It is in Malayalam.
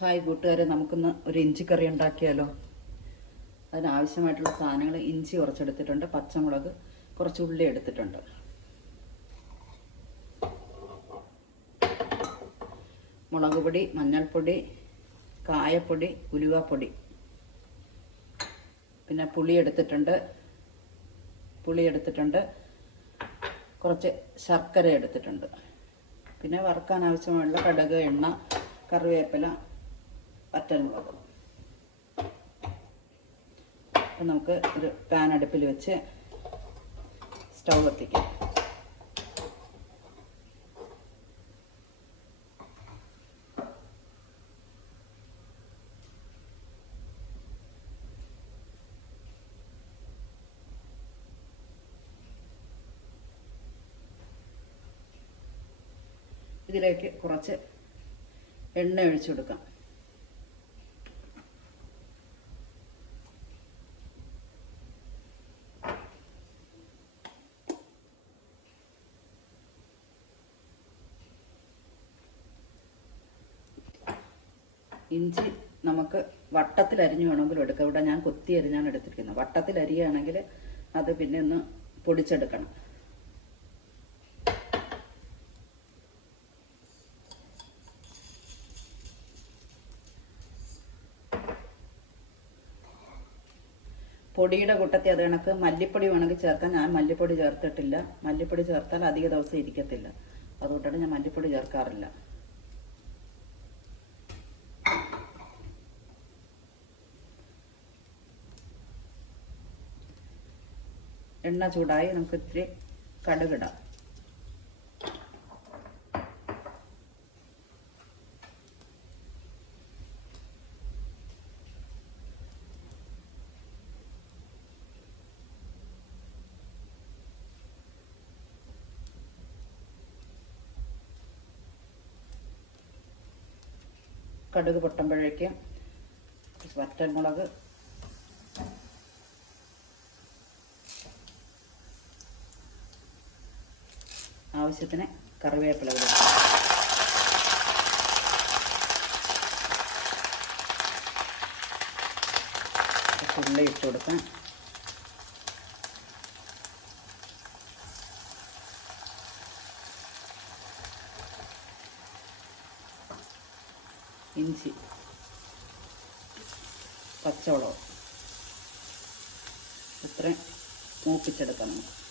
ഹായ് കൂട്ടുകാരെ, നമുക്കിന്ന് ഒരു ഇഞ്ചിക്കറി ഉണ്ടാക്കിയാലോ. അതിനാവശ്യമായിട്ടുള്ള സാധനങ്ങൾ: ഇഞ്ചി കുറച്ചെടുത്തിട്ടുണ്ട്, പച്ചമുളക്, കുറച്ച് ഉള്ളി എടുത്തിട്ടുണ്ട്, മുളക് പൊടി, മഞ്ഞൾപ്പൊടി, കായപ്പൊടി, ഉലുവാപ്പൊടി, പിന്നെ പുളി എടുത്തിട്ടുണ്ട്, കുറച്ച് ശർക്കര എടുത്തിട്ടുണ്ട്, പിന്നെ വറുക്കാൻ ആവശ്യമുള്ള കടുക്, എണ്ണ, കറിവേപ്പില, വറ്റൽമുളക്. അപ്പം നമുക്ക് ഒരു പാൻ അടുപ്പിൽ വെച്ച് സ്റ്റൗ കത്തിക്കാം. ഇതിലേക്ക് കുറച്ച് എണ്ണ ഒഴിച്ചു കൊടുക്കാം. ഇഞ്ചി നമുക്ക് വട്ടത്തിൽ അരിഞ്ഞു വേണമെങ്കിലും എടുക്കാം. ഇവിടെ ഞാൻ കൊത്തി അരിഞ്ഞാണ് എടുത്തിരിക്കുന്നത്. വട്ടത്തിൽ അരിയുകയാണെങ്കിൽ അത് പിന്നെ ഒന്ന് പൊടിച്ചെടുക്കണം. പൊടിയുടെ കൂട്ടത്തിൽ അത് കണക്ക് മല്ലിപ്പൊടി വേണമെങ്കിൽ ചേർക്കാം. ഞാൻ മല്ലിപ്പൊടി ചേർത്തിട്ടില്ല. മല്ലിപ്പൊടി ചേർത്താൽ അധിക ദിവസം ഇരിക്കത്തില്ല. അതുകൊണ്ടാണ് ഞാൻ മല്ലിപ്പൊടി ചേർക്കാറില്ല. എണ്ണ ചൂടായി, നമുക്ക് ഇത്തിരി കടുകിടാം. കടുക് പൊട്ടുമ്പോഴേക്കും വറ്റൽമുളക്, ആവശ്യത്തിന് കറിവേപ്പില ഇടും. ഉള്ളി ഇട്ട് കൊടുക്കാം. ഇഞ്ചി, പച്ചമുളക് ഇത്രയും മൂപ്പിച്ചെടുക്കാം നമുക്ക്.